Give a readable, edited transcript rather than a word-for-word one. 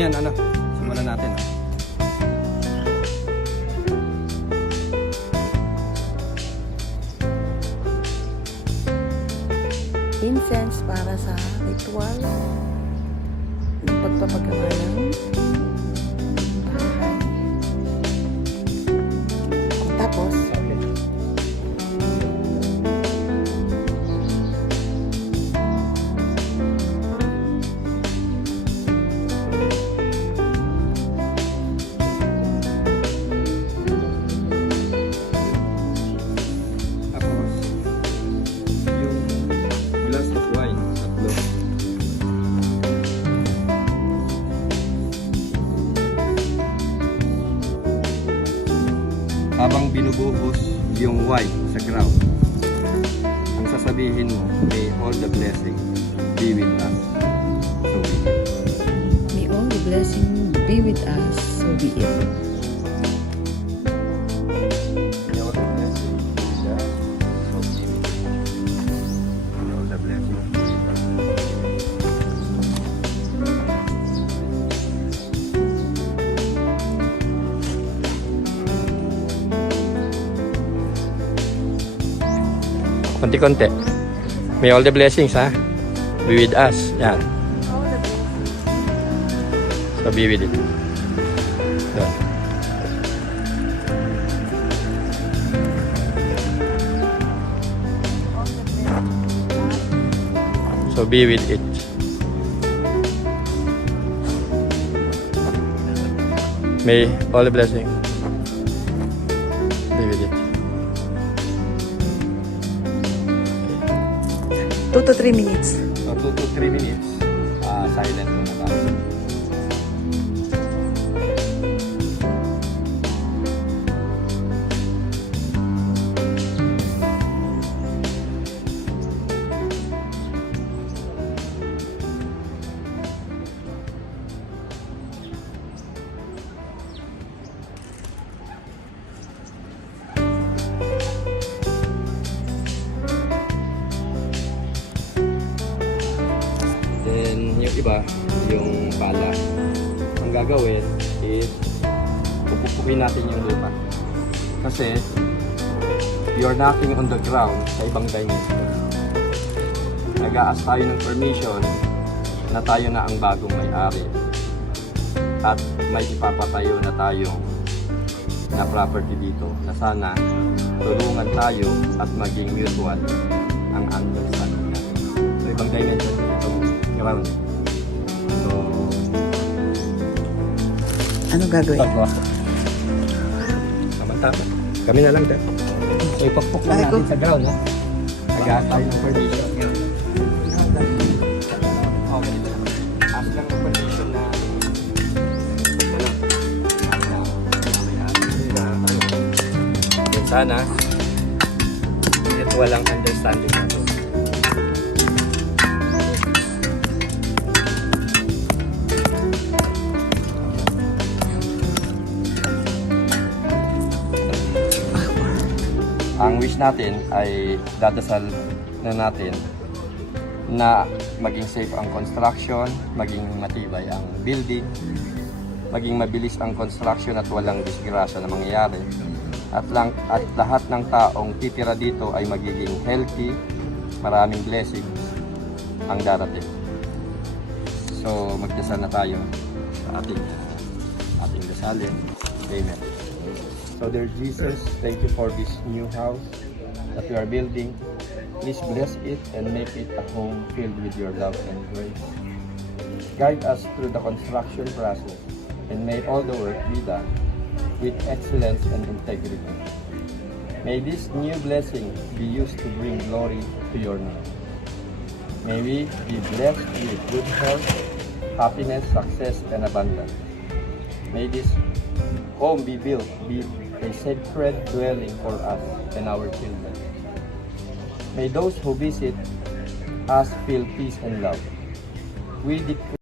Ngayon, simulan natin. Incense para sa ritual ng pagpapagawa ng bahay. Tapos, habang binubuhos yung wine sa ground, ang sasabihin mo, may all the blessing be with us. So be it. may all the blessing be with us, so be it. May all the blessing be with us, so be it. May all the blessing be with us. Konti-konti. May all the blessings, ha? Be with us. Yan. So be with it. Yan. So be with it. May all the blessing be with it. 2 to 3 minutes. So 2 to 3 minutes, silent muna tayo. Then yung iba, yung pala, ang gagawin is pupupukin natin yung lupa. Kasi you're knocking on the ground sa ibang dimension. Nag-a-ask tayo ng permission na tayo na ang bagong may-ari. At may ipapatayo na tayong na property dito na sana tulungan tayo at maging mutual ang understanding natin. So ibang dimension ito. Ground. So, Ano gagawin? Tama-tama. Kami na lang din. So, ipakpok lang natin sa ground, ha? Nag-aas tayo ng permission. Okay. Ask lang ng permission na sana ito walang understanding natin. Ang wish natin ay dadasal na natin na maging safe ang construction, maging matibay ang building, maging mabilis ang construction at walang disgrasya na mangyayari. At lahat ng taong titira dito ay magiging healthy, maraming blessings ang darating. So magdasal na tayo sa ating dasalin. Amen. So dear Jesus, thank you for this new house that we are building. Please bless it and make it a home filled with your love and grace. Guide us through the construction process and may all the work be done with excellence and integrity. May this new blessing be used to bring glory to your name. May we be blessed with good health, happiness, success, and abundance. May this home be built, be a sacred dwelling for us and our children. May those who visit us feel peace and love. We decree